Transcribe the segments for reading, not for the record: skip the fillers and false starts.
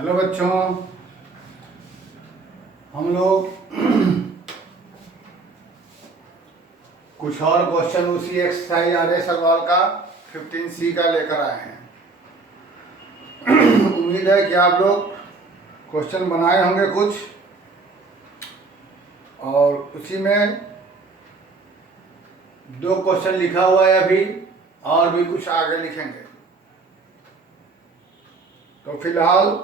Hello बच्चों, हम लोग कुछ और क्वेश्चन उसी एक्सरसाइज आर्य सवाल का 15C का लेकर आए हैं। उम्मीद है कि आप लोग क्वेश्चन बनाए होंगे कुछ, और उसी में 2 क्वेश्चन लिखा हुआ है अभी, और भी कुछ आगे लिखेंगे। तो फिलहाल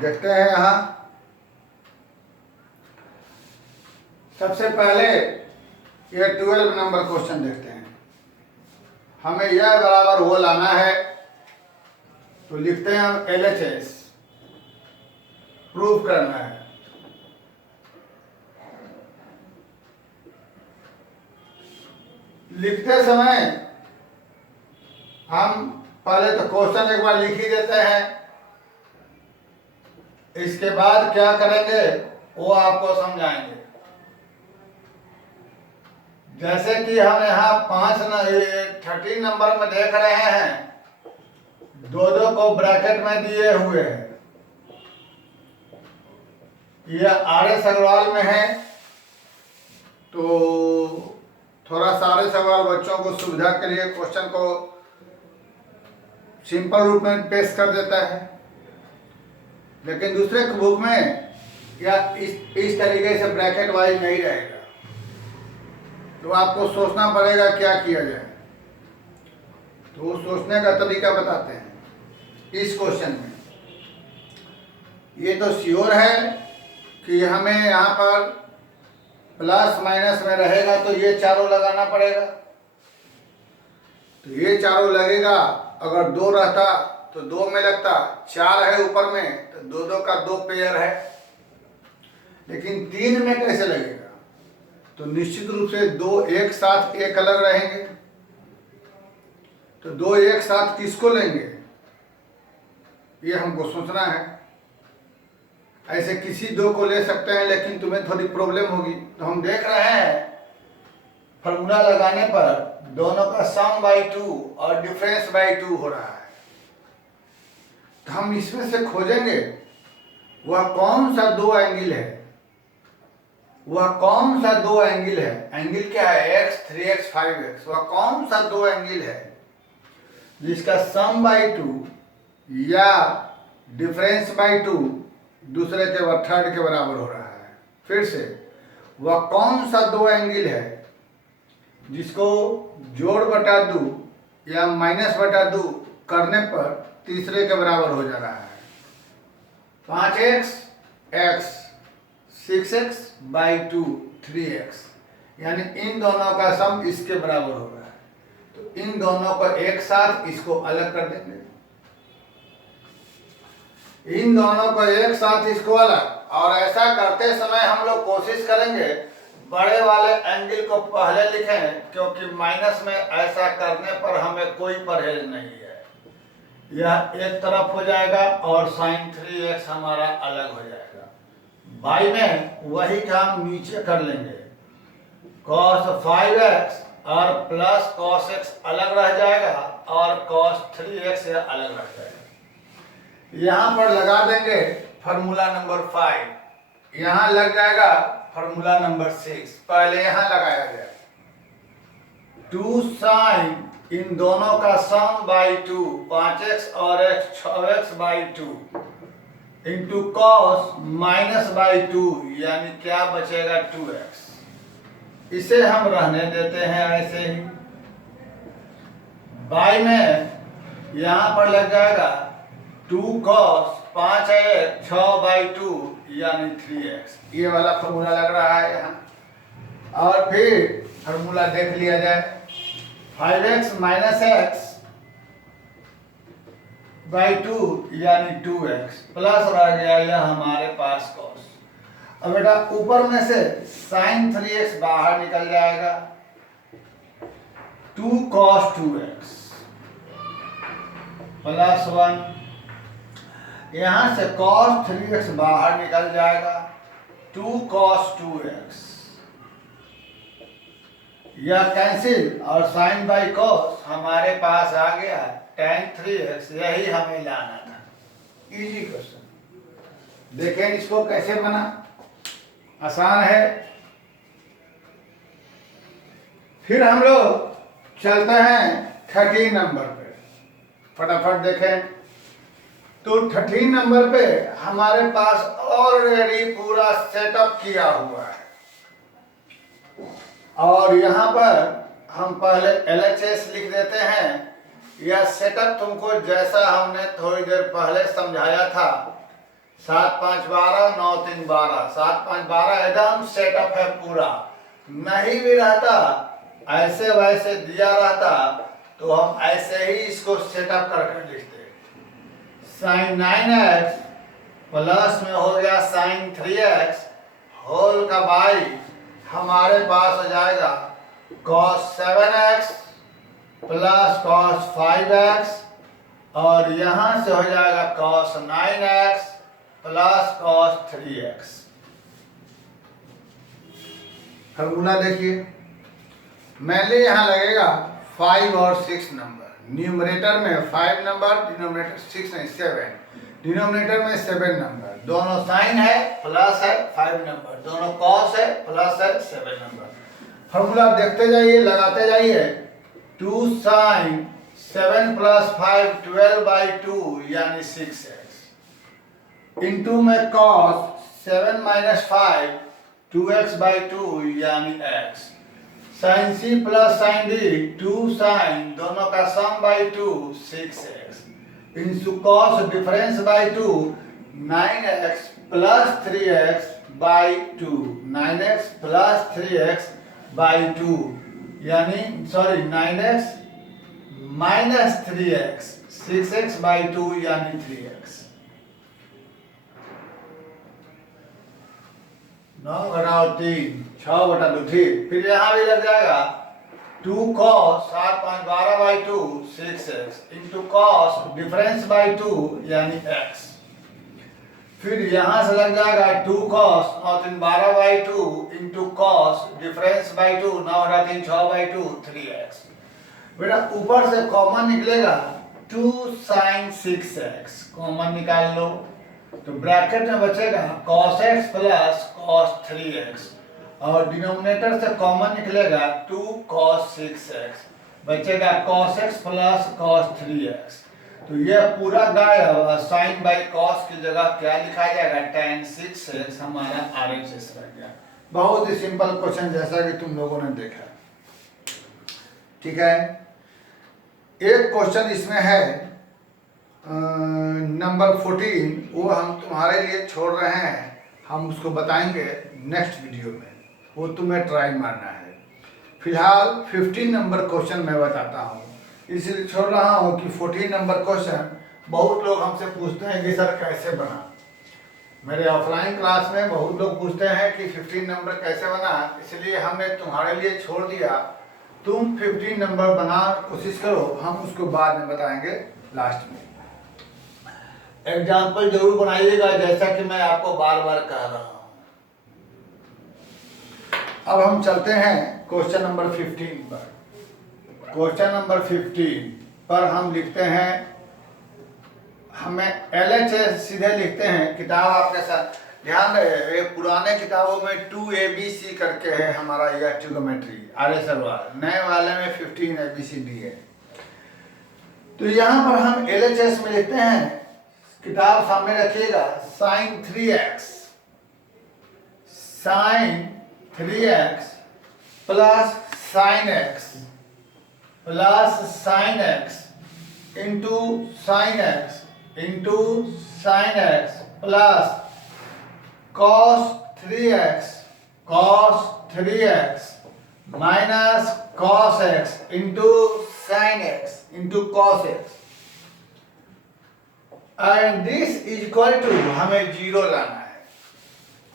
देखते हैं। यहाँ सबसे पहले ये 12 नंबर क्वेश्चन देखते हैं। हमें यह बराबर वो लाना है, तो लिखते हैं हम LHS प्रूव करना है। लिखते समय हम पहले तो क्वेश्चन एक बार लिख ही देते हैं, इसके बाद क्या करेंगे वो आपको समझाएंगे। जैसे कि हम यहाँ 13 नंबर में देख रहे हैं, 2 को ब्रैकेट में दिए हुए हैं। यह आर्य सवाल में है, तो थोड़ा सारे सवाल बच्चों को सुविधा के लिए क्वेश्चन को सिंपल रूप में पेश कर देता है, लेकिन दूसरे बुक में या इस तरीके से ब्रैकेट वाइज नहीं रहेगा, तो आपको सोचना पड़ेगा क्या किया जाए। तो सोचने का तरीका बताते हैं इस क्वेश्चन में। ये तो श्योर है कि हमें यहाँ पर प्लस माइनस में रहेगा, तो ये चारों लगाना पड़ेगा। तो ये चारों लगेगा। अगर 2 रहता तो 2 में लगता, 4 है ऊपर में तो 2 का 2 पेयर है, लेकिन 3 में कैसे लगेगा? तो निश्चित रूप से 2 एक साथ एक अलग रहेंगे। तो 2 एक साथ किसको लेंगे, ये हमको सोचना है। ऐसे किसी 2 को ले सकते हैं, लेकिन तुम्हें थोड़ी प्रॉब्लम होगी। तो हम देख रहे हैं फॉर्मूला लगाने पर दोनों का सम बाई 2 और डिफरेंस बाई 2 हो रहा है। तो हम इसमें से खोजेंगे वह कौन सा 2 एंगल है, वह कौन सा 2 एंगल है। एंगल क्या है? x, 3x, 5x। वह कौन सा 2 एंगल है जिसका सम बाई 2 या डिफरेंस बाई 2 दूसरे के थर्ड के बराबर हो रहा है। फिर से, वह कौन सा 2 एंगल है जिसको जोड़ बटा 2 या माइनस बटा 2 करने पर तीसरे के बराबर हो जा रहा है। 5x x 6x by 2 3x, यानी इन दोनों का सम इसके बराबर हो रहा है। तो इन दोनों को एक साथ इसको अलग कर देंगे, इन दोनों को एक साथ इसको अलग। और ऐसा करते समय हम लोग कोशिश करेंगे बड़े वाले एंगल को पहले लिखें, क्योंकि माइनस में ऐसा करने पर हमें कोई परहेज नहीं है। यह एक तरफ हो जाएगा और sin 3x हमारा अलग हो जाएगा। बाई में वही काम नीचे कर लेंगे, cos 5x और प्लस cos x अलग रह जाएगा और cos 3x अलग रह जाएगा। यहाँ पर लगा देंगे फॉर्मूला नंबर 5, यहाँ लग जाएगा फॉर्मूला नंबर 6। पहले यहाँ लगाया गया 2 sin इन दोनों का सम बाई 2 5x और x 6x by 2 into cos minus by 2, यानी क्या बचेगा 2x। इसे हम रहने देते हैं ऐसे ही। बाई में यहाँ पर लग जाएगा 2 cos 5x 6 बाई 2 यानी 3x। ये वाला फॉर्मूला लग रहा है यहाँ। और फिर फॉर्मूला देख लिया जाए, 5x माइनस x बाई 2 यानी 2x, प्लस रह गया यह हमारे पास cos। अब बेटा ऊपर में से sin 3x बाहर निकल जाएगा, 2 cos 2x प्लस 1, यहाँ से cos 3x बाहर निकल जाएगा, 2 cos 2x। यह कैंसिल और साइन बाई कॉस हमारे पास आ गया tan 3x। यही हमें लाना था। Easy question. देखें इसको कैसे बना, आसान है। फिर हम लोग चलते हैं 13 नंबर पे, फटाफट देखें। तो 13 नंबर पे हमारे पास ऑलरेडी पूरा सेटअप किया हुआ है, और यहाँ पर हम पहले LHS लिख देते हैं। यह सेटअप तुमको जैसा हमने थोड़ी देर पहले समझाया था, 7 5 12 9 3 12, 7 5 12 एकदम सेटअप है पूरा। नहीं भी रहता, ऐसे वैसे दिया रहता तो हम ऐसे ही इसको सेटअप करके लिखते। साइन 9x प्लस में हो गया साइन 3x होल का बाई हमारे पास हो जाएगा cos 7x plus cos 5x, और यहां से हो जाएगा cos 9x plus cos 3x। Formula देखिए, मैंने यहां लगेगा 5 और 6 नंबर। न्यूमरेटर में 5 नंबर, डिनोमिनेटर 6 नहीं 7, डिनोमिनेटर में 7 नंबर। दोनों साइन है प्लस है 5 नंबर, दोनों कॉस है प्लस है 7 नंबर। फॉर्मूला देखते जाइए, लगाते जाइए। 2 साइन 7 प्लस 5 12/2 यानी 6x, इंटू में कॉस 7 माइनस 5 2x/2 यानी x, sine C plus sine D 2 sine दोनों का sum by 2 6x, into cos difference by 2 9x plus 3x by 2, 9x plus 3x by 2 यानी 9x minus 3x 6x by 2 यानी 3x। 9 घटाओ 3 6 बटा 2, ठीक। फिर यहाँ भी लग जाएगा 2 cos 7 5 12/2 6x into cos difference by 2 यानी x। फिर यहाँ से लग जाएगा 2 cos 9 3 12/2 into cos difference by 2 9 बटा 3 6/2 3x। बेटा ऊपर से कॉमन निकलेगा 2 sin 6x, कॉमन निकाल लो तो ब्रैकेट में बचेगा cos x plus cos 3x, और डिनोमिनेटर से कॉमन निकलेगा 2 cos 6x, बचेगा cos x plus cos 3x। तो ये पूरा गायब, साइन बाई cos की जगह क्या लिखा जाएगा tan 6x, हमारा RHS रह गया। बहुत ही सिंपल क्वेश्चन जैसा कि तुम लोगों ने देखा, ठीक है। एक क्वेश्चन इसमें है नंबर 14, वो हम तुम्हारे लिए छोड़ रहे हैं, हम उसको बताएंगे नेक्स्ट वीडियो में, वो तुम्हें ट्राई मारना है। फिलहाल 15 नंबर क्वेश्चन मैं बताता हूँ, इसलिए छोड़ रहा हूँ कि 14 नंबर क्वेश्चन बहुत लोग हमसे पूछते हैं कि सर कैसे बना। मेरे ऑफलाइन क्लास में बहुत लोग पूछते हैं कि 15 नंबर कैसे बना, इसलिए हमने तुम्हारे लिए छोड़ दिया। तुम 15 नंबर बना कोशिश करो, हम उसको बाद में बताएंगे लास्ट में। एग्जाम्पल जरूर बनाइएगा, जैसा कि मैं आपको बार बार कह रहा हूं। अब हम चलते हैं क्वेश्चन नंबर 15 पर। क्वेश्चन नंबर 15 पर हम लिखते हैं, हमें LHS सीधे लिखते हैं। किताब आपके साथ ध्यान रहे, पुराने किताबों में 2ABC करके है हमारा यह ट्रिग्नोमेट्री, आर्य सरवाल, नए वाले में 15 ABCD है। तो यहाँ पर हम LHS में लिखते हैं, किताब सामने रखिएगा, sine 3x plus sine x into sine x plus cos 3x minus cos x into sine x into cos x, and this is equal to, हमें 0 लाना है।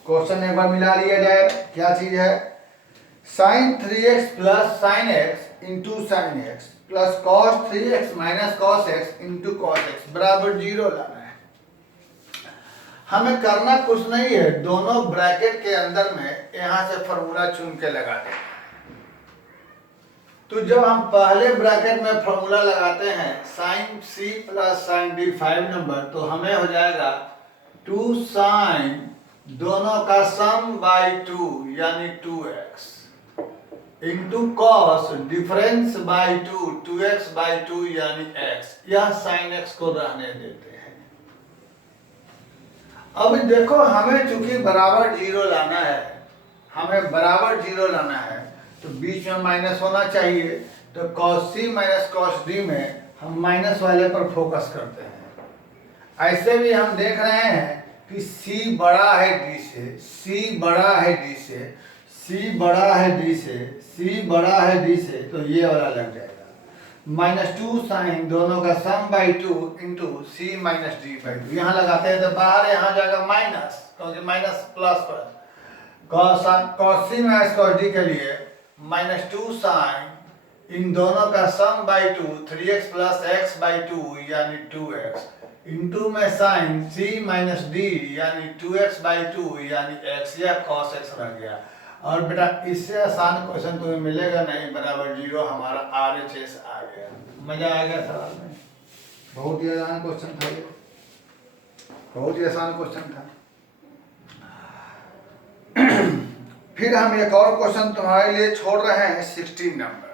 क्वेश्चन एक बार मिला लिया जाए, क्या चीज है, sine 3x plus sine x into sine x plus cos 3x minus cos x into cos x बराबर 0 लाना है। हमें करना कुछ नहीं है, दोनों ब्रैकेट के अंदर में यहां से फॉर्मूला चुन के लगा दें। तो जब हम पहले ब्रैकेट में फॉर्मूला लगाते हैं sine C plus sine D 5 number, तो हमें हो जाएगा 2 साइन दोनों का सम बाई 2 यानी 2x into cos difference by 2 2x by 2 यानी x। यह साइन x को रहने देते हैं। अब देखो हमें चूंकि बराबर जीरो लाना है, हमें बराबर जीरो लाना है, तो बीच में माइनस होना चाहिए। तो cos c minus cos d में हम माइनस वाले पर फोकस करते हैं। ऐसे भी हम देख रहे हैं कि c बड़ा है d से, c बड़ा है d से, c बड़ा है d से, c बड़ा है d से, तो ये वाला लग जाएगा -2 साइन दोनों का sum by 2 into C minus D by 2। यहाँ लगाते हैं तो बाहर यहाँ जाएगा माइनस, क्योंकि माइनस प्लस पर cos c minus cos d के लिए -2 साइन इन दोनों का sum by 2 3x plus x by 2 यानी 2x इंटू में साइन c माइनस डी यानी 2x बाई 2 यानी x, या cos x रह गया। और बेटा इससे आसान क्वेश्चन तुम्हें मिलेगा नहीं, बराबर जीरो हमारा RHS आ गया। मजा आ गया सवाल में, बहुत ही आसान क्वेश्चन था ये, बहुत ही आसान क्वेश्चन था। फिर हम एक और क्वेश्चन तुम्हारे लिए छोड़ रहे हैं 16 नंबर।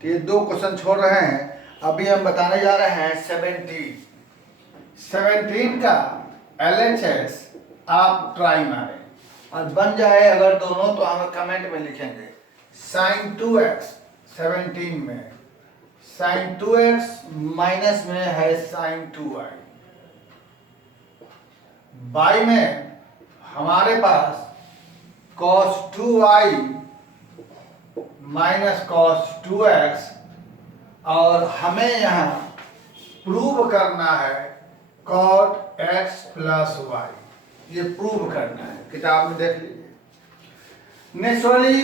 तो ये 2 क्वेश्चन छोड़ रहे हैं, अभी हम बताने जा रहे हैं 17 का LHS आप ट्राई मारें और बन जाए अगर दोनों तो हम कमेंट में लिखेंगे। साइन 2x 17 में साइन 2x माइनस में है साइन 2y, बाई में हमारे पास cos 2y minus cos 2x, और हमें यहाँ प्रूव करना है cot x प्लस y। ये प्रूव करना है, किताब में देख लीजिए। नेचुरली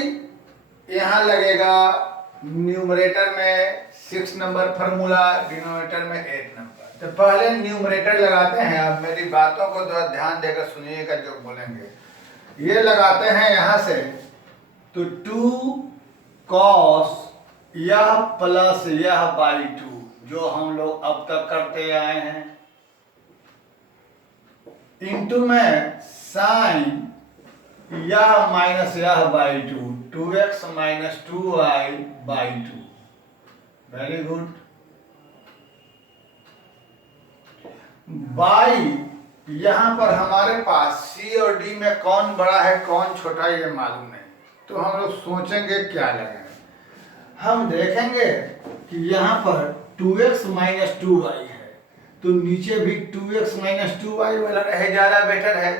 यहाँ लगेगा न्यूमरेटर में 6 नंबर फार्मूला, डिनोमिनेटर में 8 नंबर। तो पहले न्यूमरेटर लगाते हैं। अब मेरी बातों को थोड़ा ध्यान देकर सुनिएगा जो बोलेंगे। ये लगाते हैं यहाँ से, तो 2 cos यह प्लस यह बाई 2 जो हम लोग अब तक करते आए हैं, इंटू में साइन यह माइनस यह by 2 2x minus 2y by 2। Very good. By यहाँ पर हमारे पास c और d में कौन बड़ा है कौन छोटा है ये मालूम नहीं, तो हम लोग सोचेंगे क्या लगेगा। हम देखेंगे कि यहाँ पर 2x माइनस 2y है, तो नीचे भी 2x माइनस 2y वाला रहे, ज़्यादा बेटर है।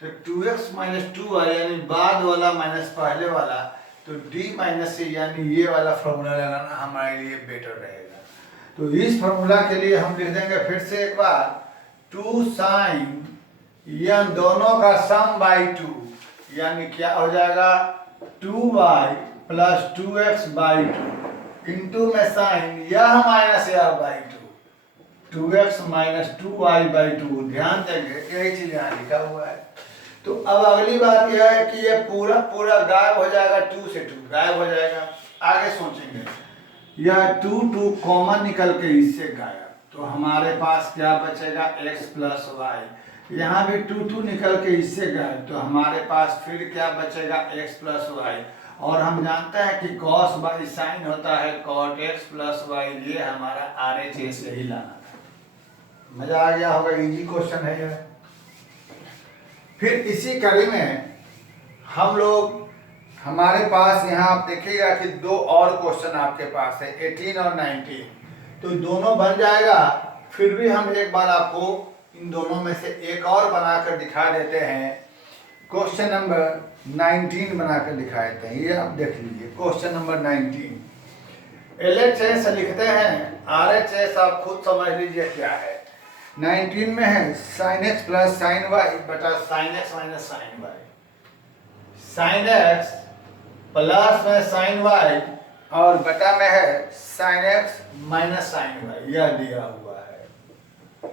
तो 2x माइनस 2y यानी बाद वाला माइनस पहले वाला, तो d माइनस c यानी ये वाला फॉर्मूला लगाना हमारे लिए बेटर रहेगा। तो इस फॉर्मूला के लिए हम लिख देंगे फिर से एक बार, 2 साइन यह दोनों का सम बाई 2 यानी क्या हो जाएगा 2y plus 2x by 2 into में साइन यह माइनस यह by 2 2x minus 2y by 2। ध्यान देंगे यही चीज यहाँ लिखा हुआ है। तो अब अगली बात यह है कि ये पूरा पूरा गायब हो जाएगा, 2 से 2 गायब हो जाएगा। आगे सोचेंगे, यह 2 कॉमन निकल के इससे गायब, तो हमारे पास क्या बचेगा x प्लस वाई। यहाँ भी 2 निकल के इससे गायब, तो हमारे पास फिर क्या बचेगा x प्लस वाई। और हम जानते हैं कि cos बाई साइन होता है cot x प्लस वाई। ये हमारा RHS यही लाना था। मजा आ गया होगा, इजी क्वेश्चन है यह। फिर इसी कड़ी में हम लोग, हमारे पास यहाँ आप देखिएगा कि 2 और क्वेश्चन आपके पास है 18 और 19, तो दोनों बन जाएगा। फिर भी हम एक बार आपको इन दोनों में से एक और बनाकर दिखा देते हैं। क्वेश्चन नंबर 19 बनाकर दिखा देते हैं, ये आप देख लीजिए। क्वेश्चन नंबर 19 LHS लिखते हैं, RHS आप खुद समझ लीजिए क्या है। 19 में है sine x plus sine Y बटा sine x minus sine Y, sine x plus में साइन वाई और बटा में है sine x minus sine Y, यह दिया हुआ है।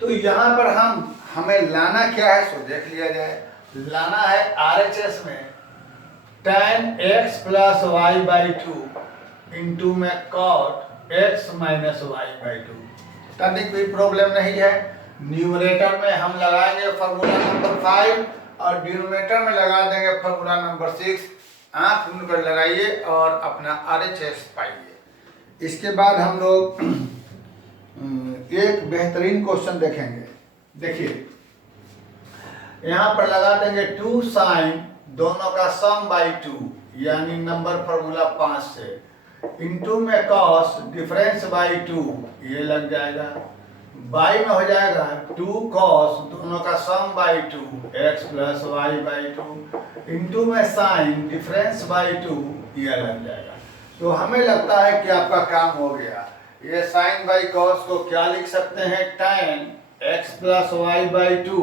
तो यहाँ पर हमें लाना क्या है सो देख लिया जाए। लाना है RHS में tan x plus Y by two into में cot x minus Y by two. तनिक कोई प्रॉब्लम नहीं है। न्यूमरेटर में हम लगाएंगे फॉर्मूला नंबर 5 और डिनोमिनेटर में लगा देंगे फॉर्मूला नंबर 6। आंख मूंद कर लगाइए और अपना RHS पाइए। इसके बाद हम लोग एक बेहतरीन क्वेश्चन देखेंगे। देखिए यहाँ पर लगा देंगे 2 साइन दोनों का सम बाई 2 यानी नंबर फॉर्मूला 5 से, इंटू में कॉस डिफरेंस बाई 2 ये लग जाएगा, बाई में हो जाएगा 2 कॉस दोनों का sum by 2 x plus Y by 2 into में साइन डिफरेंस बाई 2 ये लग जाएगा। तो हमें लगता है कि आपका काम हो गया। ये साइन बाई कॉस को क्या लिख सकते हैं, tan x plus Y by 2,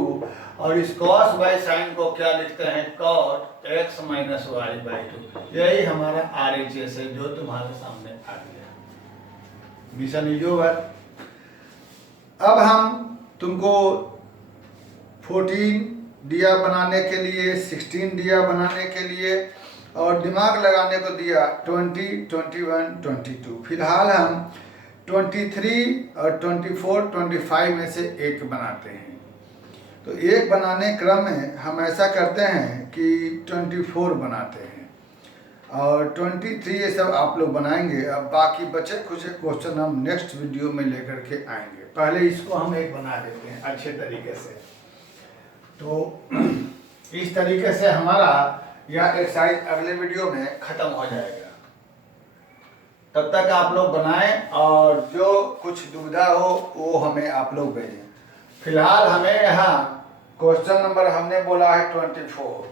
और इस कॉस बाई साइन को क्या लिखते हैं, cot x minus Y by 2। यही हमारा RHS है जो तुम्हारे सामने आ गया। Mission is over. अब हम तुमको 14 दिया बनाने के लिए, 16 दिया बनाने के लिए और दिमाग लगाने को दिया 20, 21, 22। फिलहाल हम 23 और 24, 25 में से एक बनाते हैं। तो एक बनाने क्रम में हम ऐसा करते हैं कि 24 बनाते हैं और 23 ये सब आप लोग बनाएंगे। अब बाकी बचे कुछ क्वेश्चन हम नेक्स्ट वीडियो में लेकर के आएंगे। पहले इसको हम एक बना देते हैं अच्छे तरीके से। तो इस तरीके से हमारा यह एक्सरसाइज अगले वीडियो में ख़त्म हो जाएगा। तब तक आप लोग बनाएं और जो कुछ दुविधा हो वो हमें आप लोग भेजें। फिलहाल हमें यहाँ क्वेश्चन नंबर हमने बोला है 24।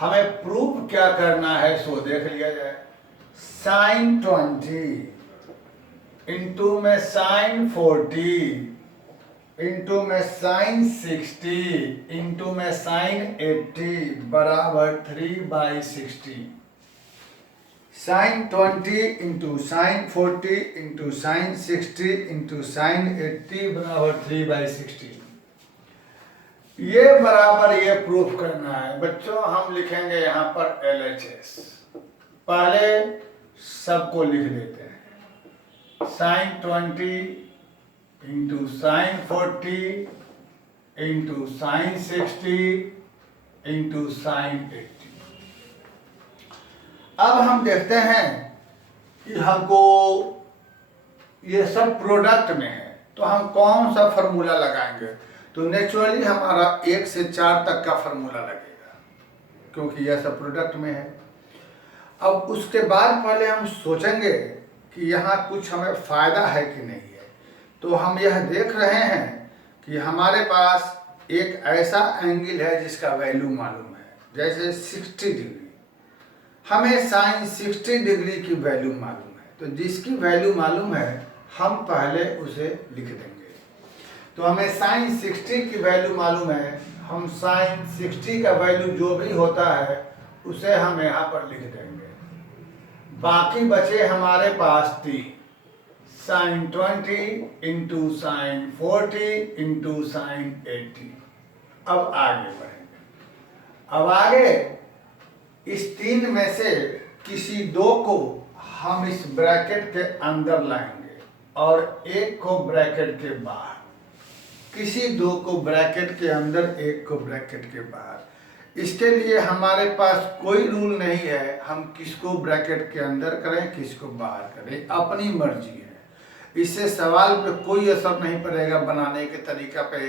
हमें प्रूफ क्या करना है सो देख लिया जाए। साइन 20 इंटू में साइन 40 इंटू में साइन 60 इंटू में साइन 80 बराबर 3/60। Sign 20 into sine 40 into sine 60 into sine 80 बराबर 3/60। ये बराबर ये प्रूफ करना है बच्चों। हम लिखेंगे यहाँ पर LHS। पहले सबको लिख देते हैं। Sine 20 into sine 40 into sine 60 into sine 80। अब हम देखते हैं कि हमको ये सब प्रोडक्ट में है तो हम कौन सा फॉर्मूला लगाएंगे। तो नेचुरली हमारा 1 से 4 तक का फॉर्मूला लगेगा क्योंकि यह सब प्रोडक्ट में है। अब उसके बाद पहले हम सोचेंगे कि यहाँ कुछ हमें फ़ायदा है कि नहीं है। तो हम यह देख रहे हैं कि हमारे पास एक ऐसा एंगल है जिसका वैल्यू मालूम है, जैसे 60 डिग्री। हमें साइन 60 डिग्री की वैल्यू मालूम है। तो जिसकी वैल्यू मालूम है हम पहले उसे लिख देंगे। तो हमें साइन 60 की वैल्यू मालूम है। हम साइन 60 का वैल्यू जो भी होता है उसे हम यहाँ पर लिख देंगे। बाकी बचे हमारे पास 3, sine 20 into sine 40 into sine 80। अब आगे बढ़ेंगे। अब आगे इस 3 में से किसी 2 को हम इस ब्रैकेट के अंदर लाएंगे और एक को ब्रैकेट के बाहर। किसी 2 को ब्रैकेट के अंदर, एक को ब्रैकेट के बाहर। इसके लिए हमारे पास कोई रूल नहीं है हम किसको ब्रैकेट के अंदर करें किसको बाहर करें, अपनी मर्जी है। इससे सवाल पे कोई असर नहीं पड़ेगा बनाने के तरीका पे।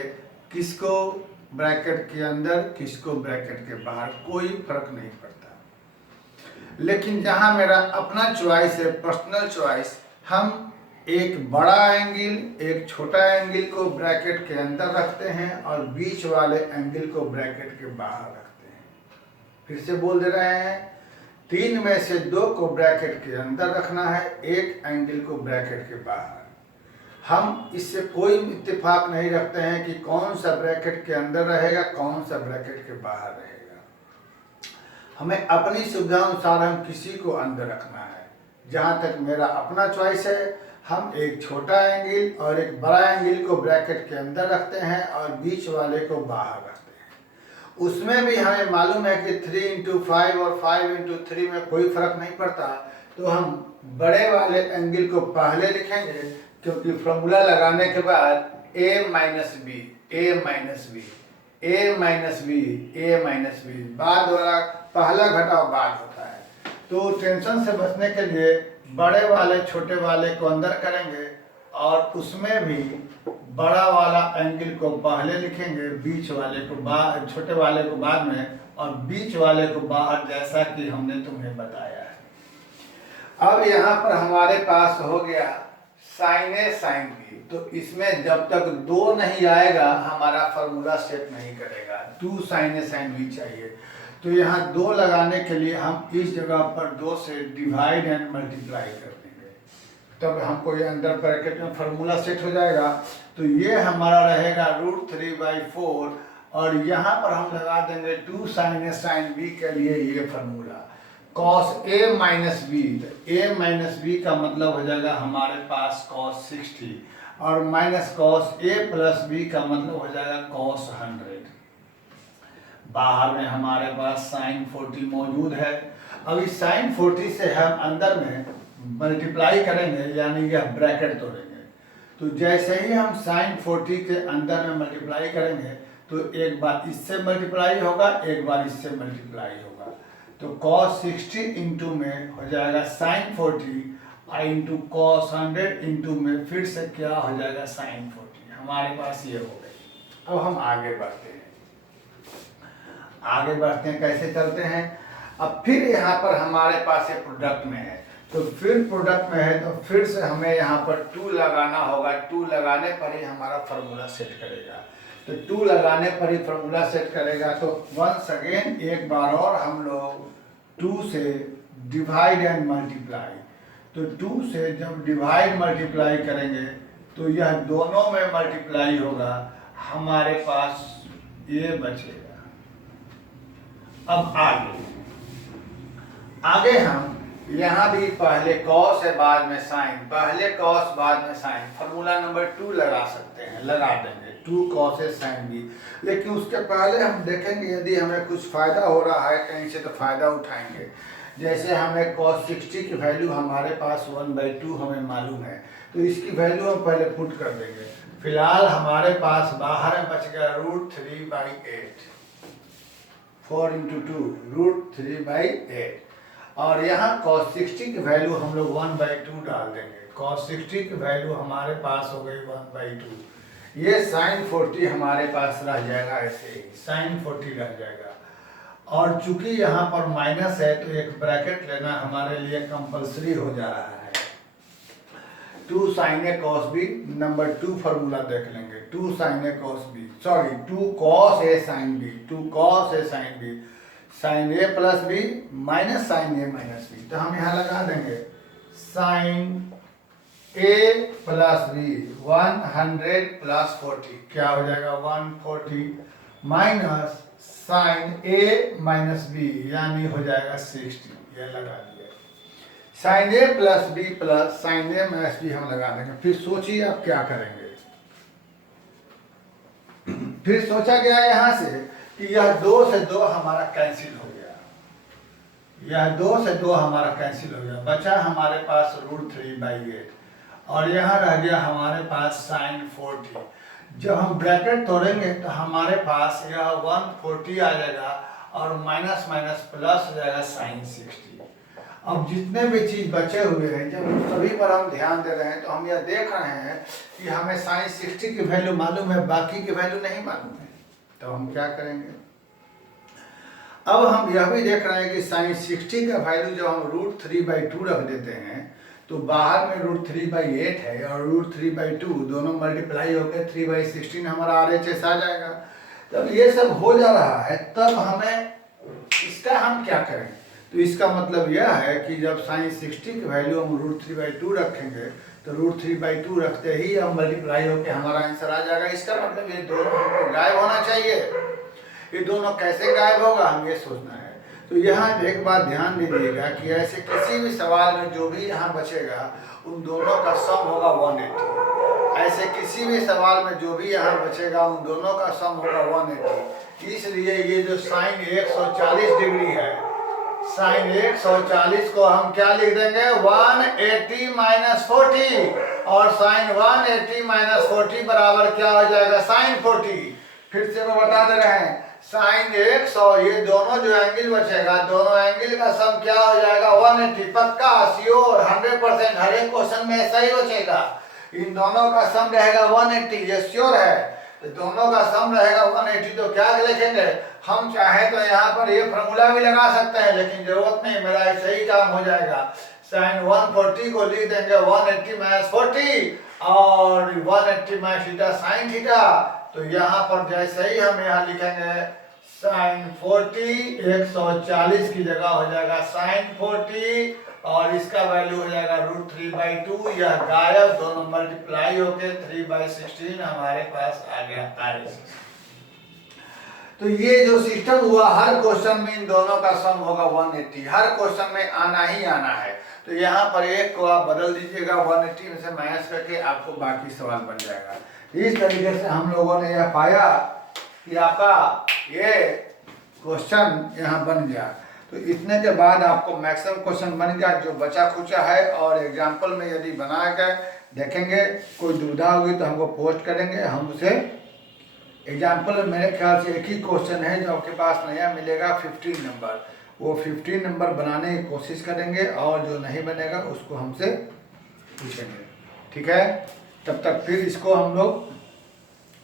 किसको ब्रैकेट के अंदर किसको ब्रैकेट के बाहर कोई फर्क नहीं पड़ता। लेकिन जहाँ मेरा अपना चॉइस है, पर्सनल चॉइस, हम एक बड़ा एंगल एक छोटा एंगल को ब्रैकेट के अंदर रखते हैं और बीच वाले एंगल को ब्रैकेट के बाहर रखते हैं। फिर से बोल दे रहे हैं, 3 में से 2 को ब्रैकेट के अंदर रखना है, एक एंगल को ब्रैकेट के बाहर। हम इससे कोई इत्तेफाक नहीं रखते हैं कि कौन सा ब्रैकेट के अंदर रहेगा कौन सा ब्रैकेट के बाहर रहेगा। हमें अपनी सुविधा अनुसार हम किसी को अंदर रखना है। जहाँ तक मेरा अपना चॉइस है, हम एक छोटा एंगल और एक बड़ा एंगल को ब्रैकेट के अंदर रखते हैं और बीच वाले को बाहर रखते हैं। उसमें भी हमें मालूम है कि 3 इंटू 5 और 5 इंटू 3 में कोई फर्क नहीं पड़ता, तो हम बड़े वाले एंगल को पहले लिखेंगे, क्योंकि फॉर्मूला लगाने के बाद a minus B, a minus B, a minus B, a minus B, बाद वाला पहला घटाव बाद होता है। तो टेंशन से बचने के लिए बड़े वाले छोटे वाले को अंदर करेंगे और उसमें भी बड़ा वाला एंगल को पहले लिखेंगे, बीच वाले को बाद, छोटे वाले को बाद में, और बीच वाले को बाहर, जैसा कि हमने तुम्हें बताया है। अब यहाँ पर हमारे पास हो गया साइन ए साइन बी, तो इसमें जब तक 2 नहीं आएगा हमारा फॉर्मूला सेट नहीं करेगा, 2 साइन ए साइन बी चाहिए। तो यहाँ 2 लगाने के लिए हम इस जगह पर 2 से डिवाइड एंड मल्टीप्लाई कर देंगे, तब हमको ये अंदर ब्रैकेट में फार्मूला सेट हो जाएगा। तो ये हमारा रहेगा √3/4, और यहाँ पर हम लगा देंगे 2 साइन ए साइन बी के लिए ये formula cos a minus B. तो a माइनस बी का मतलब हो जाएगा हमारे पास cos 60, और minus cos a plus B का मतलब हो जाएगा cos 100। बाहर में हमारे पास साइन 40 मौजूद है। अब इस साइन 40 से हम अंदर में मल्टीप्लाई करेंगे, यानी यह ब्रैकेट तोड़ेंगे। तो जैसे ही हम साइन 40 के अंदर में मल्टीप्लाई करेंगे, तो एक बार इससे मल्टीप्लाई होगा, एक बार इससे मल्टीप्लाई होगा। तो cos 60 इंटू में हो जाएगा साइन 40 इंटू cos 100 इंटू में फिर से क्या हो जाएगा साइन 40। हमारे पास ये हो गई। अब हम आगे बढ़ते हैं। आगे बढ़ते हैं, कैसे चलते हैं? अब फिर यहाँ पर हमारे पास ये प्रोडक्ट में है, तो फिर प्रोडक्ट में है तो फिर से हमें यहाँ पर 2 लगाना होगा। 2 लगाने पर ही हमारा फार्मूला सेट करेगा। तो 2 लगाने पर ही फार्मूला सेट करेगा। तो वंस अगेन एक बार और हम लोग 2 से डिवाइड एंड मल्टीप्लाई। तो 2 से जब डिवाइड मल्टीप्लाई करेंगे तो यह दोनों में मल्टीप्लाई होगा, हमारे पास ये बचेगा। अब आगे हम यहाँ भी पहले कॉस है बाद में साइन, पहले कॉस बाद में साइन, फार्मूला नंबर 2 लगा सकते हैं, लगा देंगे 2 cos ए साइन बी। लेकिन उसके पहले हम देखेंगे यदि हमें कुछ फ़ायदा हो रहा है कहीं से तो फ़ायदा उठाएंगे। जैसे हमें cos 60 की वैल्यू हमारे पास 1/2 हमें मालूम है, तो इसकी वैल्यू हम पहले पुट कर देंगे। फिलहाल हमारे पास बाहर में बच गया √3/8, 4 × 2 √3/8, और यहाँ cos 60 की वैल्यू हम लोग 1/2 डाल देंगे। cos 60 की वैल्यू हमारे पास हो गई 1/2। ये sin 40 हमारे पास रह जाएगा, ऐसे ही sin 40 रह जाएगा। और चूंकि यहाँ पर माइनस है तो एक ब्रैकेट लेना हमारे लिए कंपलसरी हो जा रहा है। 2 sin a cos b number 2 formula देख लेंगे। 2 sin a cos b, sorry 2 cos a sin b, 2 cos a sin b, sine A plus B minus sine A minus B. तो हम यहाँ लगा देंगे sine A plus B 100 plus 40, क्या हो जाएगा 140 minus sine A minus B, यानी हो जाएगा 60। ये लगा दिया। Sine A plus B plus sine A minus B हम लगा देंगे। फिर सोचिए आप क्या करेंगे। फिर सोचा गया यहाँ से कि यह 2 से 2 हमारा कैंसिल हो गया, यह 2 से 2 हमारा कैंसिल हो गया, बचा हमारे पास √3/8, और यहाँ रह गया हमारे पास साइन 40। जब हम ब्रैकेट तोड़ेंगे तो हमारे पास यह 140 आ जाएगा और माइनस माइनस प्लस हो जाएगा साइन 60। अब जितने भी चीज़ बचे हुए हैं जब उन सभी पर हम ध्यान दे रहे हैं तो हम यह देख रहे हैं कि हमें साइन 60 की वैल्यू मालूम है, बाकी की वैल्यू नहीं मालूम है। तो हम क्या करेंगे? अब हम यह भी देख रहे हैं कि साइन 60 का वैल्यू जब हम √3/2 रख देते हैं तो बाहर में √3/8 है और √3/2 दोनों मल्टीप्लाई होकर 3/16 हमारा RHS आ जाएगा। जब ये सब हो जा रहा है तब हमें इसका हम क्या करें? तो इसका मतलब यह है कि जब साइन 60 की वैल्यू हम √3/2 रखेंगे तो √3/2 रखते ही हम मल्टीप्लाई होकर हमारा आंसर आ जाएगा। इसका मतलब ये दोनों हमको गायब होना चाहिए। ये दोनों कैसे गायब होगा हम ये सोचना है। तो यहाँ एक बात ध्यान दीजिएगा कि ऐसे किसी भी सवाल में जो भी यहाँ बचेगा उन दोनों का सम होगा 180। ऐसे किसी भी सवाल में जो भी यहाँ बचेगा उन दोनों का सम होगा 180। इसलिए ये जो साइन 140 डिग्री है, साइन 140 को हम क्या लिख देंगे 180 माइनस 40, और साइन 180 माइनस 40 बराबर क्या हो जाएगा साइन 40। फिर से वो बता दे रहे हैं, साइन 100, ये दोनों जो एंगल बचेगा दोनों एंगल का सम क्या हो जाएगा 180। पक्का, श्योर, 100%, हर एक क्वेश्चन में ऐसा ही बचेगा। इन दोनों का सम रहेगा 180, ये श्योर है। तो दोनों का सम रहेगा 180, तो क्या लिखेंगे हम, चाहे तो यहाँ पर ये फॉर्मूला भी लगा सकते हैं, लेकिन जरूरत नहीं, मेरा ऐसे ही काम हो जाएगा। साइन 140 को लिख देंगे 180 माइनस 40, और 180 माइनस थीटा साइन थीटा। तो यहाँ पर जैसे ही हम यहाँ लिखेंगे साइन 40, 140 की जगह हो जाएगा साइन 40, और इसका वैल्यू हो जाएगा √3/2। यह गायब, दोनों मल्टीप्लाई होके 3/16 हमारे पास आ गया RS। तो ये जो सिस्टम हुआ, हर क्वेश्चन में इन दोनों का सम होगा 180, हर क्वेश्चन में आना ही आना है। तो यहाँ पर एक को आप बदल दीजिएगा, 180 में से माइनस करके आपको बाकी सवाल बन जाएगा। इस तरीके से हम लोगों ने यह पाया कि आपका ये क्वेश्चन यहाँ बन गया। तो इतने के बाद आपको मैक्सिमम क्वेश्चन बन गया जो बचा खुचा है, और एग्जाम्पल में यदि बना कर देखेंगे, कोई दुविधा होगी तो हमको पोस्ट करेंगे, हम उसे एग्जाम्पल में मेरे ख्याल से एक ही क्वेश्चन है जो आपके पास नया मिलेगा 15 नंबर, वो 15 नंबर बनाने की कोशिश करेंगे, और जो नहीं बनेगा उसको हमसे पूछेंगे। ठीक है, तब तक फिर इसको हम लोग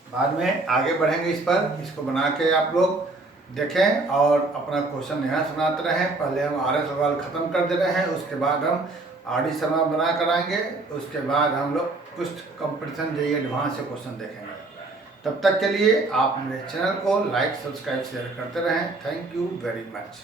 बाद में आगे बढ़ेंगे इस पर। इसको बना के आप लोग देखें और अपना क्वेश्चन यहाँ सुनाते रहें। पहले हम RS सवाल ख़त्म कर दे रहे हैं, उसके बाद हम RD शर्मा बना कराएंगे, उसके बाद हम लोग कुछ कंपटीशन JEE एडवांस से क्वेश्चन देखेंगे। तब तक के लिए आप मेरे चैनल को लाइक, सब्सक्राइब, शेयर करते रहें। Thank you very much.